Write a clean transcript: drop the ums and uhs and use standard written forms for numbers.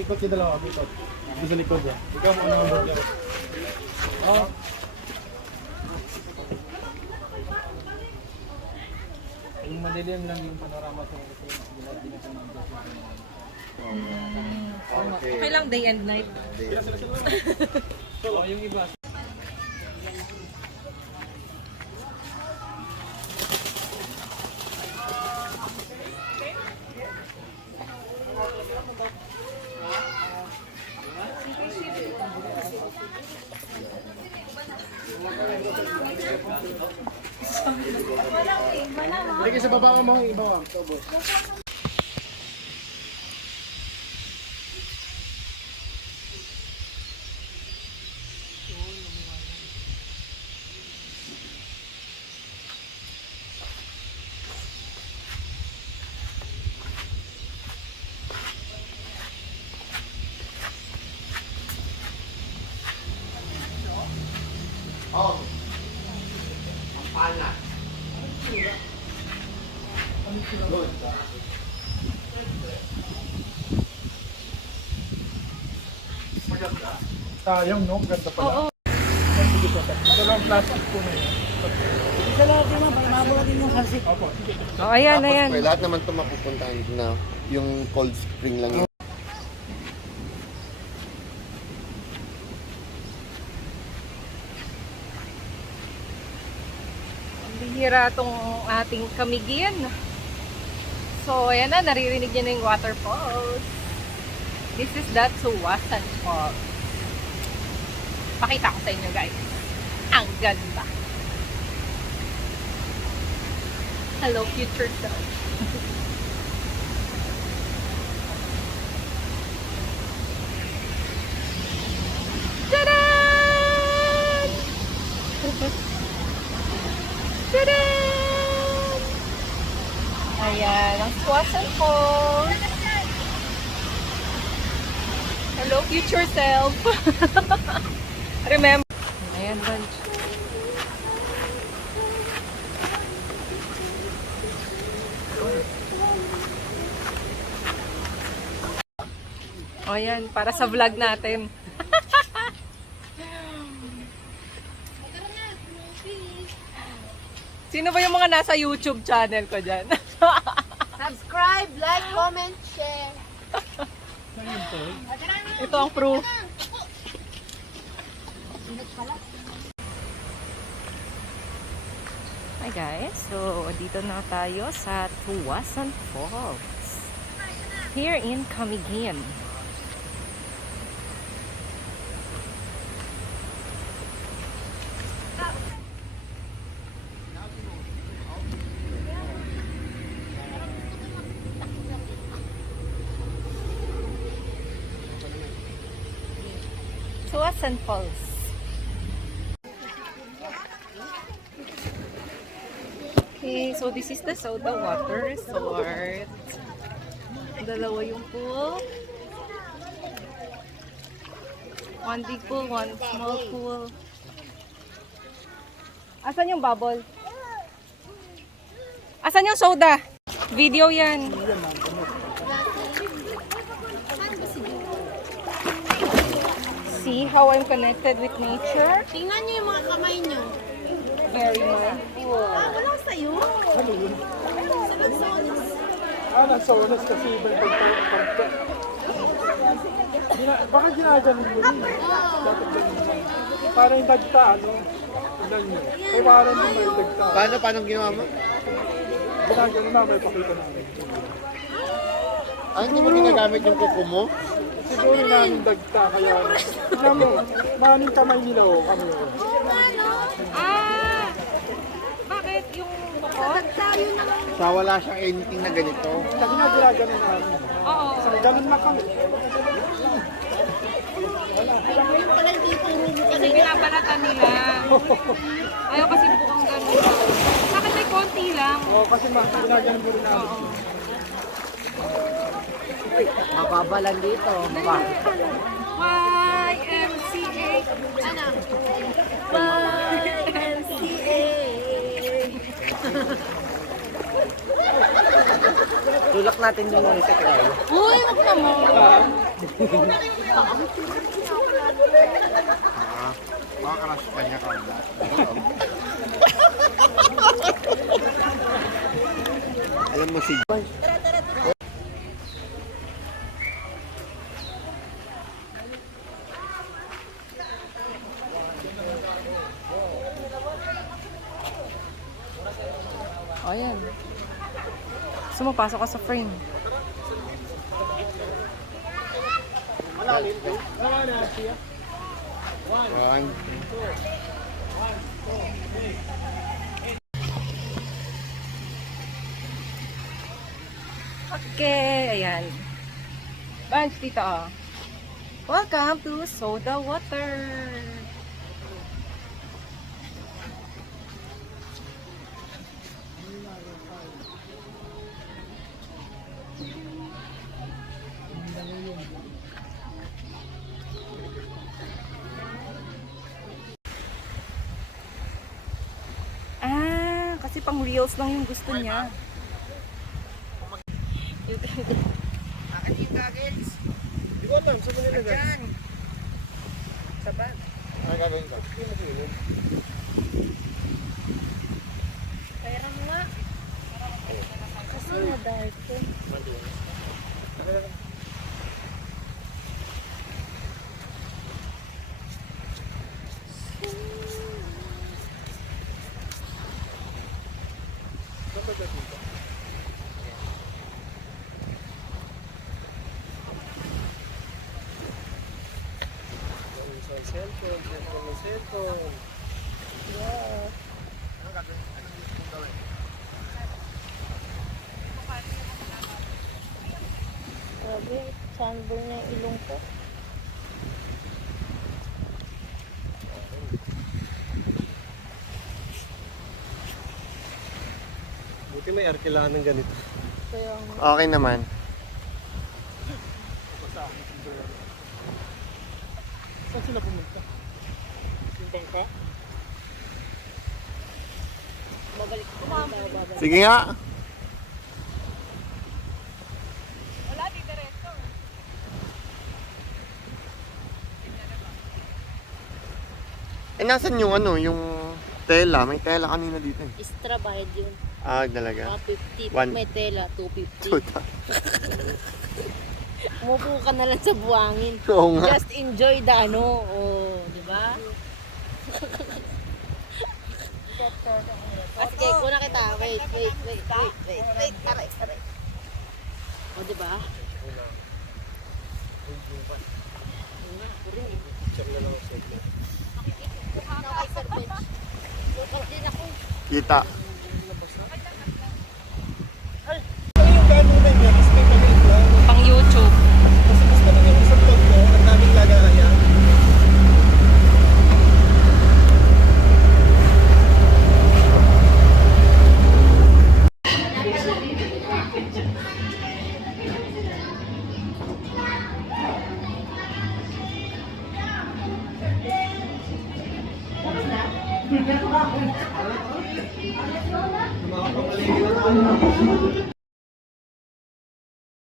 Ikot si dalawa, ikot. Dito sa likod yan. Ikaw mo ang burger. Oh. Yung madilim lang yung panorama sa Okay lang day and night. So, yung iba. Lagi sa baba mo mga iba. Oh. Ang panat. Good. Sayang, no? Ganda pala. Oo. Ito lang plastic po na yun. Isa lang din naman, para mabulat din yung harsik. Opo, sige. Oh, ayan, Tapos ayan. lahat naman ito mapupuntahan na yung cold spring lang yun. Bihira itong ating Camiguin. So, ayan na, naririnig niyo na yung waterfalls. This is that Suwasan Falls. Pakita ko sa inyo, guys. Ang ganda. Hello, future self. Tadaan! Tadaan! Ayan, ang Suwasan Falls. Hello, future self. Remember. Ayan, bunch. O yan, para sa vlog natin. Sino ba yung mga nasa YouTube channel ko dyan? Subscribe, like, comment, share. Ito ang proof. Hi guys, so dito na tayo sa Tuwasan Falls. Here in Camiguin. Tuwasan Falls. Okay, so this is the Soda Water Resort. Dalawa yung pool. One big pool, one small pool. Asan yung bubble? Asan yung soda? Video yan. See how I'm connected with nature? Tingnan niyo yung mga kamay niyo. Very mindful. Wala sa'yo. Ano yun? Salang sonas. Nasa oras kasi iba yung pagka. Baka ginaganon mo rin. Dapat ganun lang. Para yung dagta, ano? Tignan nyo. Ay, parang din may dagta. Paano ginawa mo? Ginaganon na, may pakita namin. Ah, hindi mo ginagamit yung kuko mo? Siguro namin dagta, kaya tignan mo, maraming kamay nila o kami o. Ah! Bakit yung bukod? Tayo naman. Sa wala siyang anything na ganito. Kasi nga ginaganon namin. Oo. Sa ganun na kami. Yung pala hindi puro mo Kasi binabalatan nila. Ayaw kasi bukang gano'n. Bakit may konti lang? O, kasi ginaganon mo rin namin. Mababa lang dito. YMCA. Ano? YMCA. Tulak natin yung mga sa kaya. Uy, wag naman. Makakarash pa niya ka. Alam mo si O, yan. Gusto mo, pasok ka sa frame. One. Okay, ayan. Bunch dito, oh. Welcome to Soda Water. Ah, kasi pang reels lang yung gusto niya. Hindi ko alam, saan mo nilagay? Ano gagawin ko? Pera mo nga. Kasi na-dark eh. Grabe, sunburn na yung ilong ko. Buti may air kailangan ng ganito. Kaya nga. Okay naman. Saan sila pumunta? Yung bangka? Babalik ko na babalik. Sige nga. Wala, di diretso. Eh, nasan yung ano, yung tela? May tela kanina dito eh. Extra bayad yun. Ah, talaga. 150. One. May tela, 250. Tuta. Umupo ka na lang sa buwangin. Oo nga. Just enjoy the ano. Oh, di ba? Sige, kuna kita. Wait. Aray. O, di ba? Kita. Yung gano'n niya, kasi may maliit lang. Pang YouTube. Kasi gusto naman yung isang vlog ko, ang daming lagayan. Mga pamaligid na